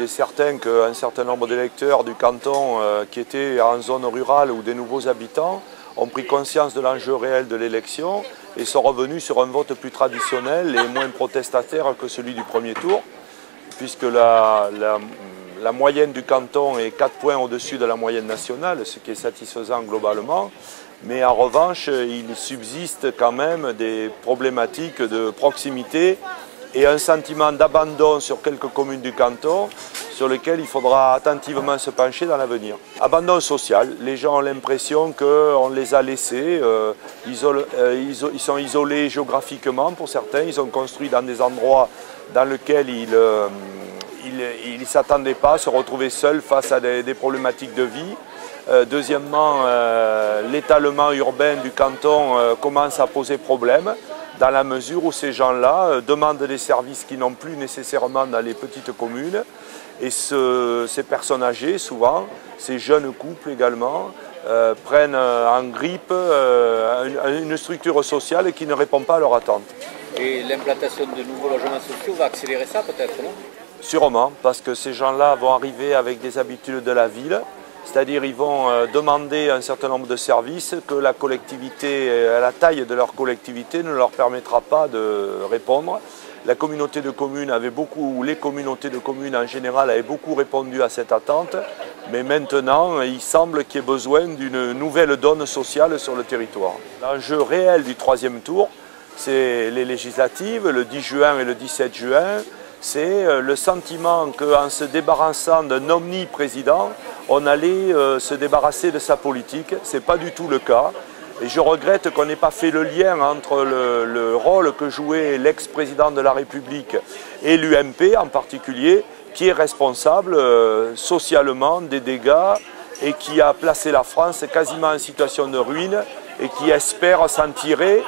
Il est certain qu'un certain nombre d'électeurs du canton qui étaient en zone rurale ou des nouveaux habitants ont pris conscience de l'enjeu réel de l'élection et sont revenus sur un vote plus traditionnel et moins protestataire que celui du premier tour, puisque la moyenne du canton est 4 points au-dessus de la moyenne nationale, ce qui est satisfaisant globalement. Mais en revanche, il subsiste quand même des problématiques de proximité et un sentiment d'abandon sur quelques communes du canton sur lesquelles il faudra attentivement se pencher dans l'avenir. Abandon social, les gens ont l'impression qu'on les a laissés, ils sont isolés géographiquement pour certains, ils ont construit dans des endroits dans lesquels ils ne s'attendaient pas à se retrouver seuls face à des problématiques de vie. Deuxièmement, l'étalement urbain du canton commence à poser problème dans la mesure où ces gens-là demandent des services qu'ils n'ont plus nécessairement dans les petites communes. Et ces personnes âgées, souvent, ces jeunes couples également, prennent en grippe une structure sociale qui ne répond pas à leurs attentes. Et l'implantation de nouveaux logements sociaux va accélérer ça peut-être, non? Sûrement, parce que ces gens-là vont arriver avec des habitudes de la ville. C'est-à-dire ils vont demander un certain nombre de services que la collectivité, la taille de leur collectivité ne leur permettra pas de répondre. La communauté de communes ou les communautés de communes en général avaient beaucoup répondu à cette attente, mais maintenant il semble qu'il y ait besoin d'une nouvelle donne sociale sur le territoire. L'enjeu réel du troisième tour, c'est les législatives, le 10 juin et le 17 juin. C'est le sentiment qu'en se débarrassant d'un omni-président, on allait se débarrasser de sa politique. Ce n'est pas du tout le cas. Et je regrette qu'on n'ait pas fait le lien entre le rôle que jouait l'ex-président de la République et l'UMP en particulier, qui est responsable socialement des dégâts et qui a placé la France quasiment en situation de ruine et qui espère s'en tirer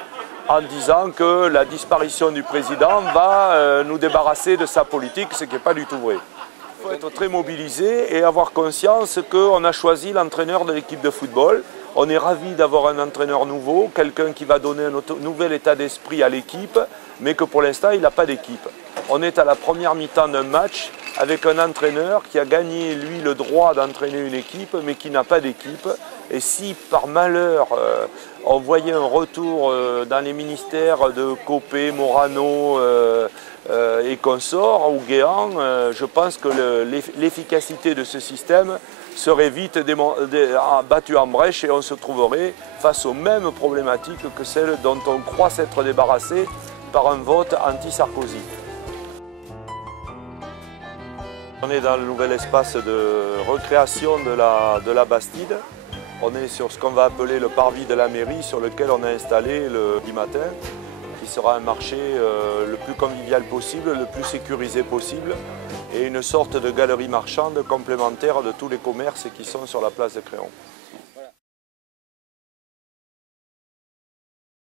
en disant que la disparition du président va nous débarrasser de sa politique, ce qui n'est pas du tout vrai. Il faut être très mobilisé et avoir conscience qu'on a choisi l'entraîneur de l'équipe de football. On est ravis d'avoir un entraîneur nouveau, quelqu'un qui va donner un nouvel état d'esprit à l'équipe, mais que pour l'instant, il n'a pas d'équipe. On est à la première mi-temps d'un match avec un entraîneur qui a gagné, lui, le droit d'entraîner une équipe, mais qui n'a pas d'équipe. Et si, par malheur, on voyait un retour dans les ministères de Copé, Morano et consorts, ou Guéant, je pense que l'efficacité de ce système serait vite battue en brèche et on se trouverait face aux mêmes problématiques que celles dont on croit s'être débarrassé par un vote anti-Sarkozy. On est dans le nouvel espace de recréation de la Bastide. On est sur ce qu'on va appeler le parvis de la mairie, sur lequel on a installé le 10 matin, qui sera un marché le plus convivial possible, le plus sécurisé possible, et une sorte de galerie marchande complémentaire de tous les commerces qui sont sur la place de Créon.